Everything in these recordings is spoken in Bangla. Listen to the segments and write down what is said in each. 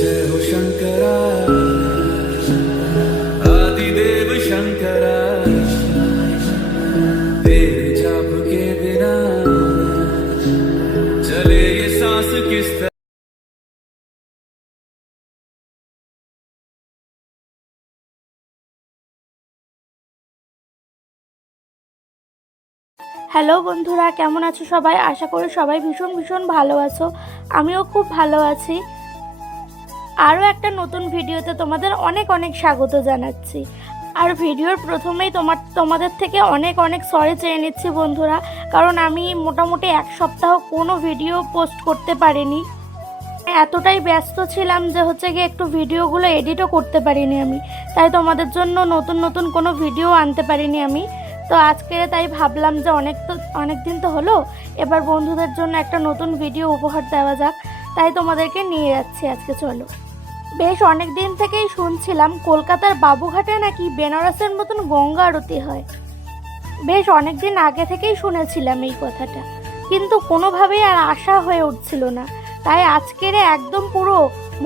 जय हो शंकरा आदिदेव शंकरा तेरे जाप के बिना चले ये सांस किस तरह। হ্যালো বন্ধুরা, কেমন আছো সবাই? আশা করি সবাই ভীষণ ভীষণ ভালো আছো। আমিও খুব ভালো আছি। আরও একটা নতুন ভিডিওতে তোমাদের অনেক অনেক স্বাগত জানাচ্ছি। আর ভিডিওর প্রথমেই তোমাদের থেকে অনেক অনেক সরি চেয়ে নিচ্ছি বন্ধুরা, কারণ আমি মোটামুটি এক সপ্তাহ কোনো ভিডিও পোস্ট করতে পারিনি। এতটাই ব্যস্ত ছিলাম যে গিয়ে একটু ভিডিওগুলো এডিটও করতে পারিনি আমি, তাই তোমাদের জন্য নতুন নতুন কোনো ভিডিও আনতে পারিনি আমি। তো আজকে তাই ভাবলাম যে অনেক দিন তো হলো, এবার বন্ধুদের জন্য একটা নতুন ভিডিও উপহার দেওয়া যাক, তাই তোমাদেরকে নিয়ে যাচ্ছি আজকে। চলো। বেশ অনেক দিন থেকেই শুনছিলাম কলকাতার বাবুঘাটে নাকি বেনারসের মতন গঙ্গা আরতি হয়। বেশ অনেক দিন আগে থেকেই শুনেছিলাম এই কথাটা, কিন্তু কোনোভাবেই আর আশা হয়ে উঠছিল না। তাই আজকের একদম পুরো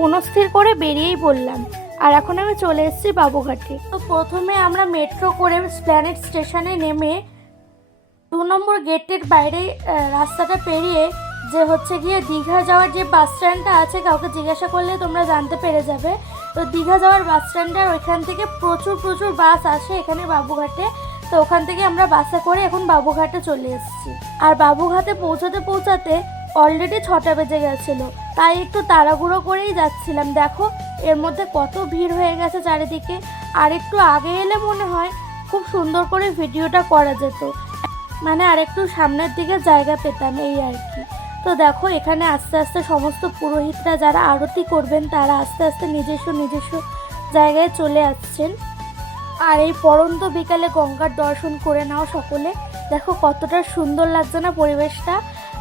মনস্থির করে বেরিয়েই পড়লাম। আর এখন আমি চলে এসেছি বাবুঘাটে। তো প্রথমে আমরা মেট্রো করে এসপ্ল্যানেড স্টেশনে নেমে 2 নম্বর গেটের বাইরে রাস্তাটা পেরিয়ে যে গিয়ে দীঘা যাওয়ার যে বাস স্ট্যান্ডটা আছে, কাউকে জিজ্ঞাসা করলে তোমরা জানতে পেরে যাবে। তো দীঘা যাওয়ার বাস স্ট্যান্ডের ওইখান থেকে প্রচুর প্রচুর বাস আসে এখানে বাবুঘাটে। তো ওখান থেকে আমরা বাসে করে এখন বাবুঘাটে চলে এসেছি। আর বাবুঘাটে পৌঁছাতে অলরেডি 6টা বেজে গেছিলো, তাই একটু তাড়াহুড়ো করেই যাচ্ছিলাম। দেখো এর মধ্যে কত ভিড় হয়ে গেছে চারিদিকে। আর একটু আগে এলে মনে হয় খুব সুন্দর করে ভিডিওটা করা যেত, মানে আর একটু সামনের দিকে জায়গা পেতাম, এই আর কি। তো দেখো এখানে আস্তে আস্তে সমস্ত পুরোহিতরা যারা আরতি করবেন তারা আস্তে আস্তে নিজস্ব জায়গায় চলে আসছেন। আর এই পড়ন্ত বিকালে গঙ্গার দর্শন করে নাও সকলে। দেখো কতটা সুন্দর লাগছে না পরিবেশটা।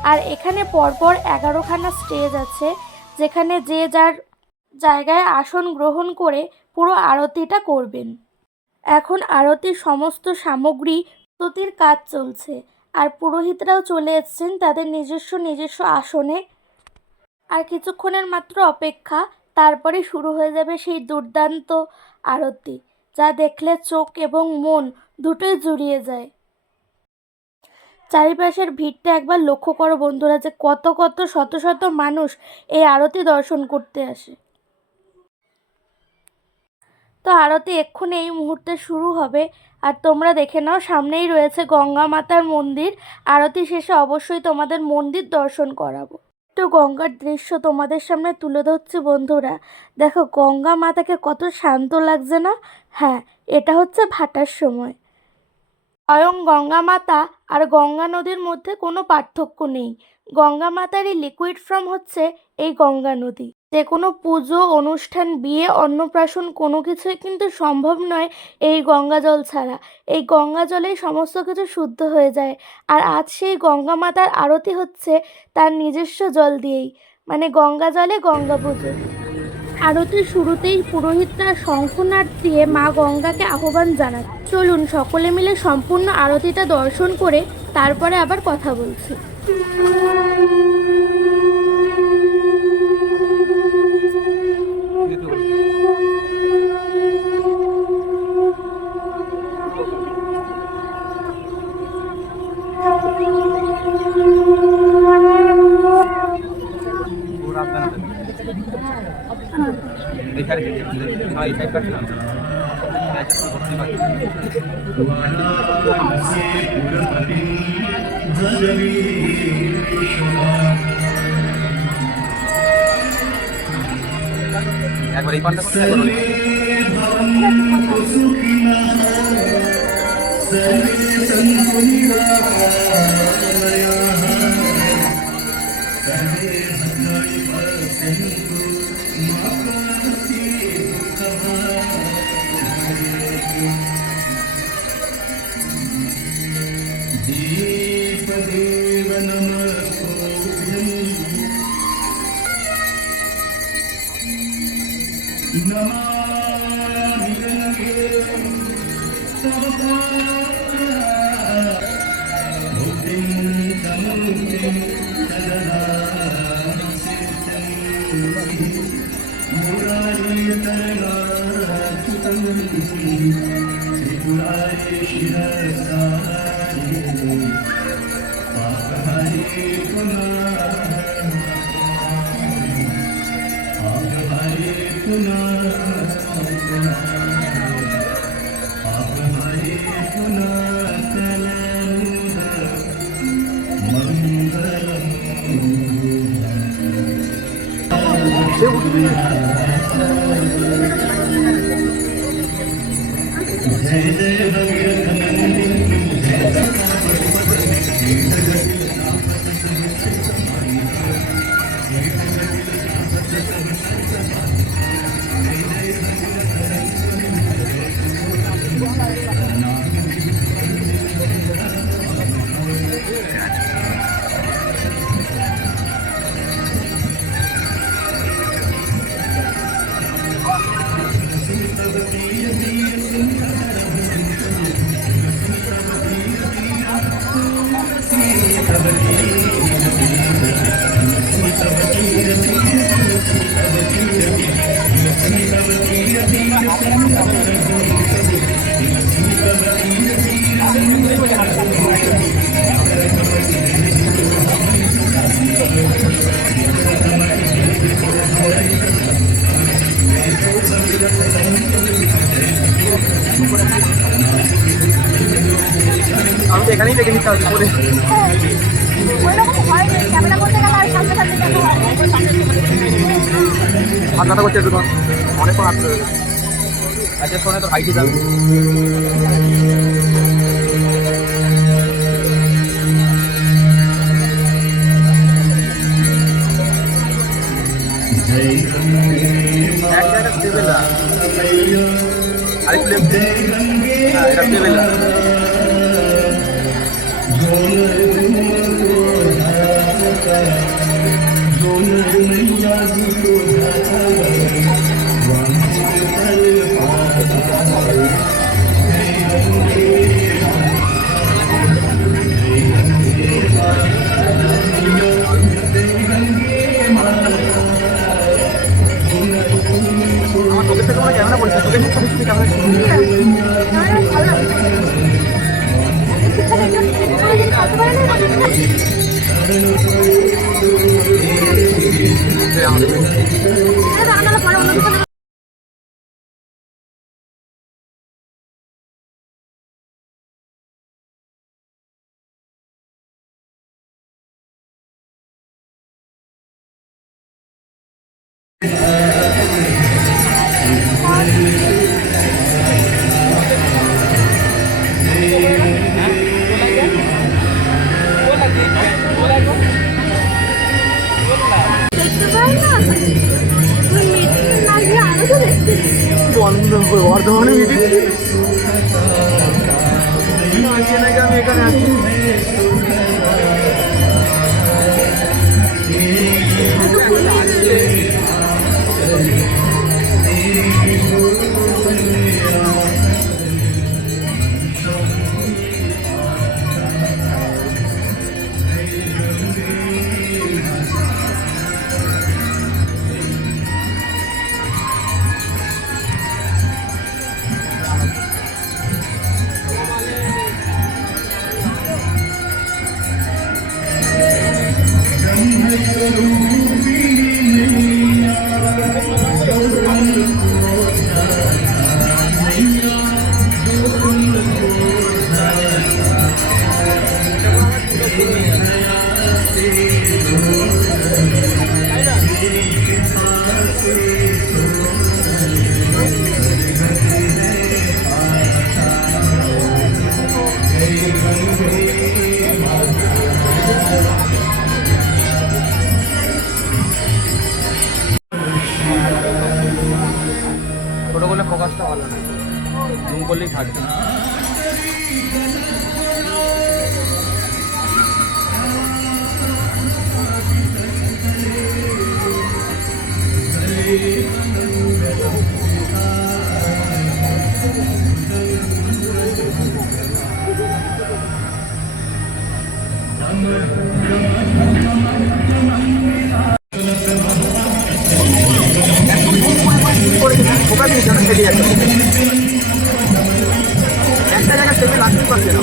আর এখানে পরপর 11খানা স্টেজ আছে, যেখানে যে যার জায়গায় আসন গ্রহণ করে পুরো আরতিটা করবেন। এখন আরতির সমস্ত সামগ্রী প্রস্তুতির কাজ চলছে, আর পুরোহিতরাও চলে এসেছেন তাদের নিজস্ব আসনে। আর কিছুক্ষণের মাত্র অপেক্ষা, তারপরে শুরু হয়ে যাবে সেই দুর্দান্ত আরতি, যা দেখলে চোখ এবং মন দুটোই জুড়িয়ে যায়। চারিপাশের ভিড়টা একবার লক্ষ্য করো বন্ধুরা, যে কত কত শত শত মানুষ এই আরতি দর্শন করতে আসে। তো আরতি এক্ষুনি এই মুহূর্তে শুরু হবে। আর তোমরা দেখে নাও, সামনেই রয়েছে গঙ্গা মাতার মন্দির। আরতি শেষে অবশ্যই তোমাদের মন্দির দর্শন করাবো। একটু গঙ্গার দৃশ্য তোমাদের সামনে তুলে ধরছি বন্ধুরা। দেখো গঙ্গা মাতাকে কত শান্ত লাগছে না? হ্যাঁ, এটা হচ্ছে ভাটার সময়। স্বয়ং গঙ্গা মাতা আর গঙ্গা নদীর মধ্যে কোনো পার্থক্য নেই। গঙ্গা মাতারই লিকুইড ফর্ম হচ্ছে এই গঙ্গা নদী। যে কোনো পুজো, অনুষ্ঠান, বিয়ে, অন্নপ্রাশন কোনো কিছুই কিন্তু সম্ভব নয় এই গঙ্গা জল ছাড়া। এই গঙ্গা জলেই সমস্ত কিছু শুদ্ধ হয়ে যায়। আর আজ সেই গঙ্গা মাতার আরতি হচ্ছে তার নিজস্ব জল দিয়েই, মানে গঙ্গা জলে গঙ্গা পুজো। আরতির শুরুতেই পুরোহিতরা শঙ্খনাদ দিয়ে মা গঙ্গাকে আহ্বান জানান। চলুন সকলে মিলে সম্পূর্ণ আরতিটা দর্শন করে তারপরে আবার কথা বলছি। একবার এই পানটা করতে আমি তো এখানেই দেখে নিতে হবে পরে। হাত কাটা করছে একটু তোমার অনেকক্ষণ হাত ধরে আজকের ফোনে তো হাইটই যাবে। এক জায়গায় স্টেবেল আরেকটু লেফটে, হ্যাঁ এটা স্টেবেল। আমার তোদের থেকে আমার ক্যামেরা পড়ছে, তোদের ছবি ছবি ক্যামেরা বর্ধমানে মিটিং আজকে নাকি আমি এখানে আছি। ছোটো করলে ফোকাসটা ভালো না, জুম করলেই থাকবে। একদম ধুম করে শুরু করে দিয়েছে, ফোকাস নিচ্ছে না, সেটাই একটা জায়গায় স্টেপে লাগতেই পারছে না।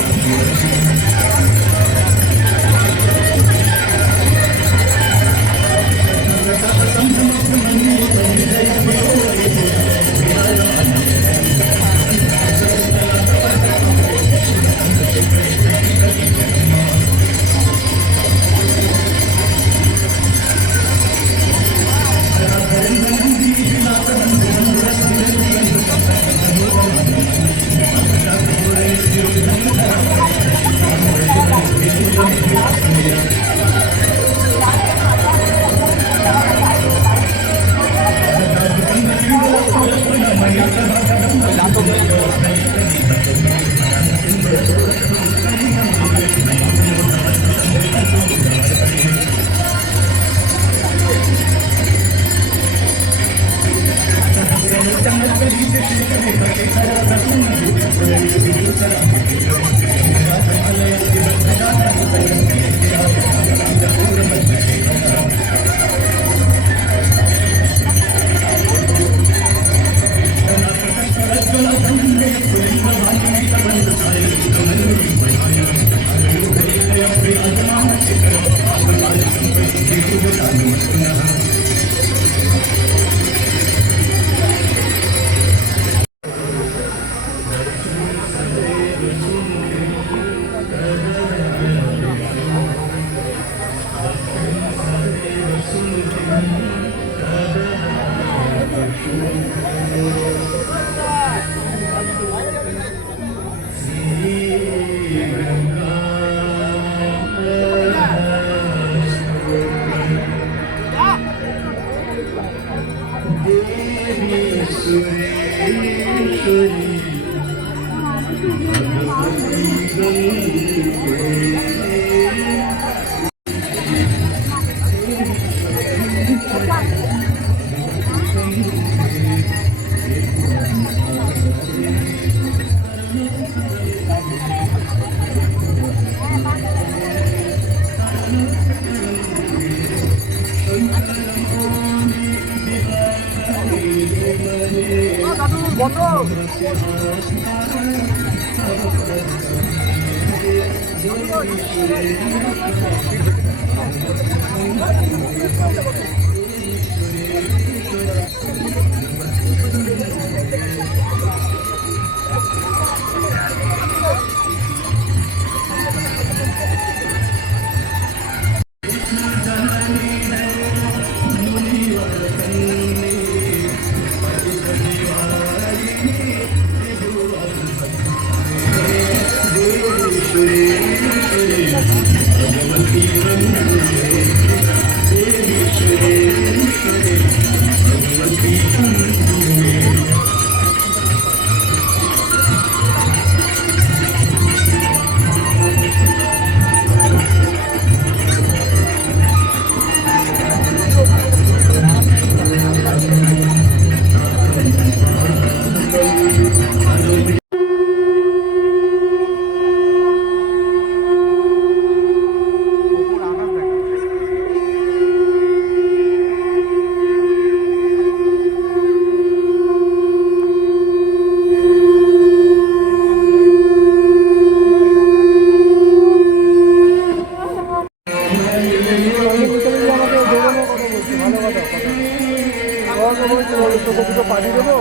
পাঠিয়ে দেবো,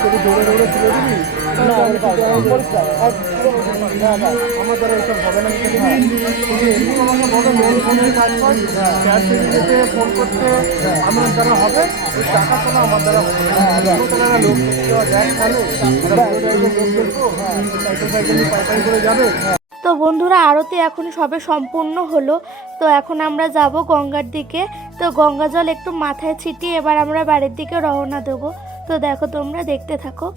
তোকে দৌড়ে দৌড়ে তুলে দিবি, আমার দ্বারা এসব হবে না। আমাকে বলো লোন ফোনের কাজ কর, ফোন করতে আমার দ্বারা হবে, ওই টাকা তো না আমার দ্বারা লোক দেখ চালু সাইকেল সাইকেল পাইপাই করে যাবে। তো বন্ধুরা আরতি এখন সবে সম্পূর্ণ হলো। তো এখন আমরা যাব গঙ্গার দিকে। তো গঙ্গা জল একটু মাথায় ছিটিয়ে এবার আমরা বাড়ির দিকে রওনা দেবো। তো দেখো তোমরা দেখতে থাকো।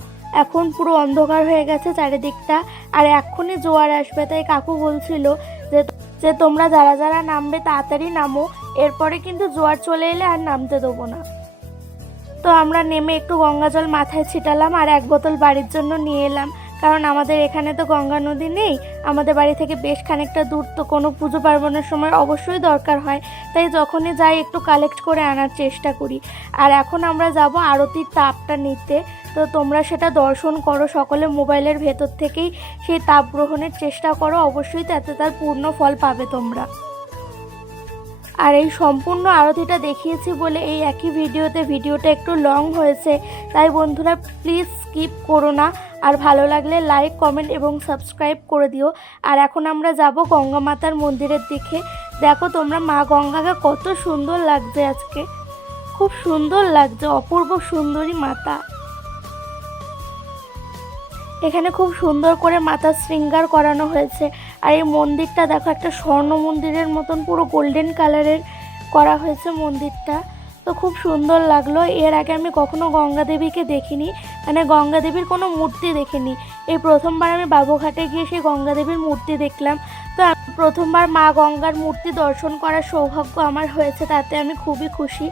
এখন পুরো অন্ধকার হয়ে গেছে চারিদিকটা, আর এক্ষুনি জোয়ার আসবে। তাই কাকু বলছিল যে তোমরা যারা যারা নামবে তাড়াতাড়ি নামো, এরপরে কিন্তু জোয়ার চলে এলে আর নামতে দেবো না। তো আমরা নেমে একটু গঙ্গা জল মাথায় ছিটালাম আর এক বোতল বাড়ির জন্য নিয়ে এলাম, কারণ আমাদের এখানে তো গঙ্গা নদী নেই, আমাদের বাড়ি থেকে বেশ খানিকটা দূর, তো কোনো পুজো পার্বণের সময় অবশ্যই দরকার হয়, তাই যখনই যাই একটু কালেক্ট করে আনার চেষ্টা করি। আর এখন আমরা যাব আরতির তাপটা নিতে, তো তোমরা সেটা দর্শন করো, সকলে মোবাইলের ভেতর থেকেই সেই তাপ গ্রহণের চেষ্টা করো, অবশ্যই তাতে তার পূর্ণ ফল পাবে তোমরা। আর এই সম্পূর্ণ আরতিটা দেখিয়েছি বলে এই একই ভিডিওটা একটু লং হয়েছে, তাই বন্ধুরা প্লিজ স্কিপ করো না, আর ভালো লাগলে লাইক, কমেন্ট এবং সাবস্ক্রাইব করে দিও। আর এখন আমরা যাব গঙ্গা মাতার মন্দিরের দিকে। দেখো তোমরা মা গঙ্গাকে কত সুন্দর লাগছে, আজকে খুব সুন্দর লাগছে, অপূর্ব সুন্দরী মাতা। এখানে খুব সুন্দর করে মাথার শৃঙ্গার করানো হয়েছে। আর এই মন্দিরটা দেখো, একটা স্বর্ণ মন্দিরের মতন পুরো গোল্ডেন কালারের করা হয়েছে মন্দিরটা, তো খুব সুন্দর লাগলো। এর আগে আমি কখনো গঙ্গা দেবীকে দেখিনি, মানে গঙ্গা দেবীর কোনো মূর্তি দেখিনি। এই প্রথমবার আমি বাবুঘাটে গিয়ে সেই গঙ্গা দেবীর মূর্তি দেখলাম। তো প্রথমবার মা গঙ্গার মূর্তি দর্শন করার সৌভাগ্য আমার হয়েছে, তাতে আমি খুবই খুশি।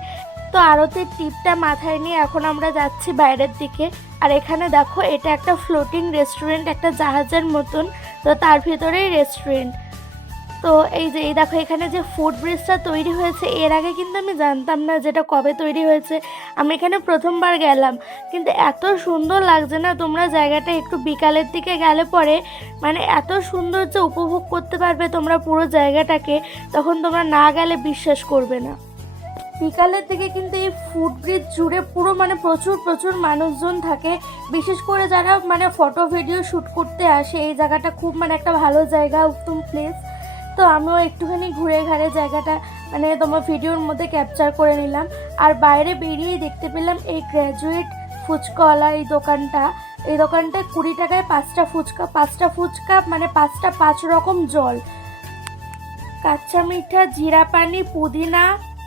তো আরতির টিপটা মাথায় নিয়ে এখন আমরা যাচ্ছি বাইরের দিকে। আর এখানে দেখো, এটা একটা ফ্লোটিং রেস্টুরেন্ট, একটা জাহাজের মতন, তো তার ভিতরেই রেস্টুরেন্ট। তো এই দেখো, এখানে যে ফুড ব্রিজটা তৈরি হয়েছে, এর আগে কিন্তু আমি জানতাম না যেটা কবে তৈরি হয়েছে। আমি এখানে প্রথমবার গেলাম, কিন্তু এত সুন্দর লাগছে না, তোমরা জায়গাটা একটু বিকালের দিকে গেলে পরে মানে এত সুন্দর যে উপভোগ করতে পারবে তোমরা পুরো জায়গাটাকে, তখন তোমরা না গেলে বিশ্বাস করবে না। বিকালের দিকে কিন্তু এই ফুড ব্রিজ জুড়ে পুরো মানে প্রচুর মানুষজন থাকে, বিশেষ করে যারা মানে ফটো ভিডিও শ্যুট করতে আসে। এই জায়গাটা খুব মানে একটা ভালো জায়গা, উত্তম প্লেস। তো আমিও একটুখানি ঘুরে ঘাড়ে জায়গাটা মানে তোমার ভিডিওর মধ্যে ক্যাপচার করে নিলাম। আর বাইরে বেরিয়েই দেখতে পেলাম এই গ্র্যাজুয়েট ফুচকাওয়ালা এই দোকানটায় 20 টাকায় 5টা ফুচকা মানে 5 রকম জল, কাঁচা মিঠা, জিরা পানি, পুদিনা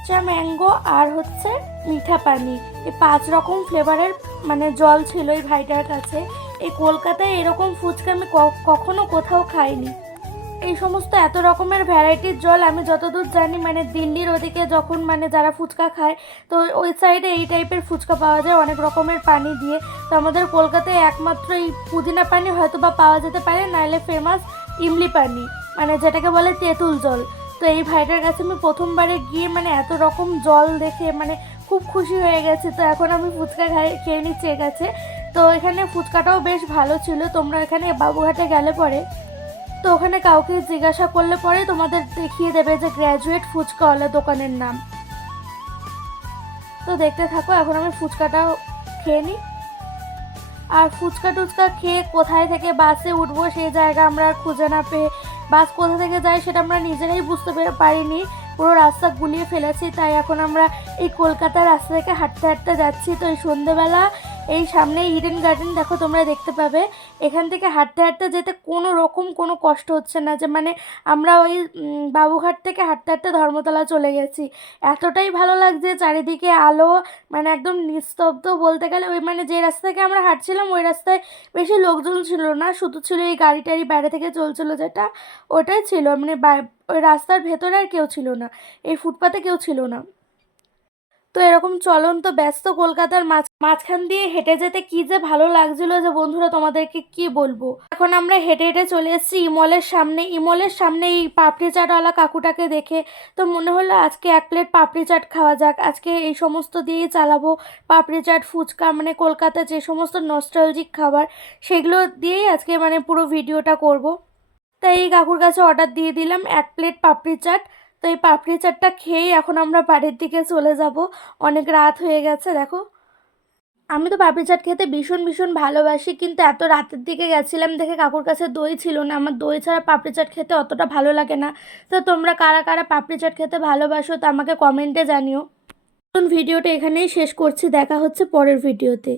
চা, ম্যাঙ্গো আর হচ্ছে মিঠা পানি, এই 5 রকম ফ্লেভারের মানে জল ছিল এই ভাইটার কাছে। এই কলকাতায় এরকম ফুচকা আমি কখনো কোথাও খাইনি। এই সমস্ত এত রকমের ভ্যারাইটির জল আমি যতদূর জানি মানে দিল্লির ওদিকে যখন মানে যারা ফুচকা খায়, তো ওই সাইডে এই টাইপের ফুচকা পাওয়া যায় অনেক রকমের পানি দিয়ে। তো আমাদের কলকাতায় একমাত্র এই পুদিনা পানি হয়তো বা পাওয়া যেতে পারে, নাহলে ফেমাস ইমলি পানি, মানে যেটাকে বলে তেঁতুল জল। তো এই ভাইটার কাছে আমি প্রথমবারে গিয়ে মানে এত রকম জল দেখে মানে খুব খুশি হয়ে গেছে। তো এখন আমি ফুচকা খেয়ে নিচ্ছি এর কাছে। তো এখানে ফুচকাটাও বেশ ভালো ছিল। তোমরা এখানে বাবুঘাটে গেলে পরে তো ওখানে কাউকে জিজ্ঞাসা করলে পরে তোমাদের দেখিয়ে দেবে যে গ্র্যাজুয়েট ফুচকাওয়ালা দোকানের নাম। তো দেখতে থাকো, এখন আমি ফুচকাটাও খেয়ে নিই। আর ফুচকা টুচকা খেয়ে কোথায় থেকে বাসে উঠবো সেই জায়গা আমরা খুঁজে না পেয়ে, বাস কোথা থেকে যায় সেটা আমরা নিজেরাই বুঝতে পারিনি, পুরো রাস্তা গুলিয়ে ফেলেছি। তাই এখন আমরা এই কলকাতার রাস্তা থেকে হাঁটতে যাচ্ছি। তো এই সন্ধেবেলা এই সামনে ইডেন গার্ডেন দেখো, তোমরা দেখতে পাবে। এখান থেকে হাঁটতে যেতে কোনো রকম কোনো কষ্ট হচ্ছে না, যে মানে আমরা ওই বাবুঘাট থেকে হাঁটতে ধর্মতলা চলে গেছি। এতটাই ভালো লাগছে, চারিদিকে আলো, মানে একদম নিস্তব্ধ বলতে গেলে। ওই মানে যে রাস্তা থেকে আমরা হাঁটছিলাম ওই রাস্তায় বেশি লোকজন ছিল না, শুধু ছিল এই গাড়ি টাড়ি বাইরে থেকে চলছিল যেটা, ওটাই ছিল। মানে ওই রাস্তার ভেতরে আর কেউ ছিল না, এই ফুটপাতে কেউ ছিল না। তো এরকম চলন্ত ব্যস্ত কলকাতার মাঝখান দিয়ে হেঁটে যেতে কি যে ভালো লাগছিল যে বন্ধুরা তোমাদেরকে কি বলবো। এখন আমরা হেঁটে চলে এসেছি ইমলের সামনে এই পাপড়ি চাটওয়ালা কাকুটাকে দেখে তো মনে হলো আজকে 1 প্লেট পাপড়ি চাট খাওয়া যাক। আজকে এই সমস্ত দিয়েই চালাবো, পাপড়ি চাট, ফুচকা, মানে কলকাতা যে সমস্ত নস্টালজিক খাবার সেগুলো দিয়েই আজকে মানে পুরো ভিডিওটা করব। তাই এই কাকুর কাছে অর্ডার দিয়ে দিলাম 1 প্লেট পাপড়ি চাট। তো এই পাপড়ি চাটটা খেয়েই এখন আমরা বাড়ির দিকে চলে যাব, অনেক রাত হয়ে গেছে। দেখো, আমি তো পাপড়ি চাট খেতে ভীষণ ভালোবাসি, কিন্তু এত রাতের দিকে গেছিলাম দেখে কাকুর কাছে দই ছিল না। আমার দই ছাড়া পাপড়ি চাট খেতে অতটা ভালো লাগে না। তো তোমরা কারা কারা পাপড়ি চাট খেতে ভালোবাসো তা আমাকে কমেন্টে জানিও। ভিডিওটা এখানেই শেষ করছি, দেখা হচ্ছে পরের ভিডিওতে।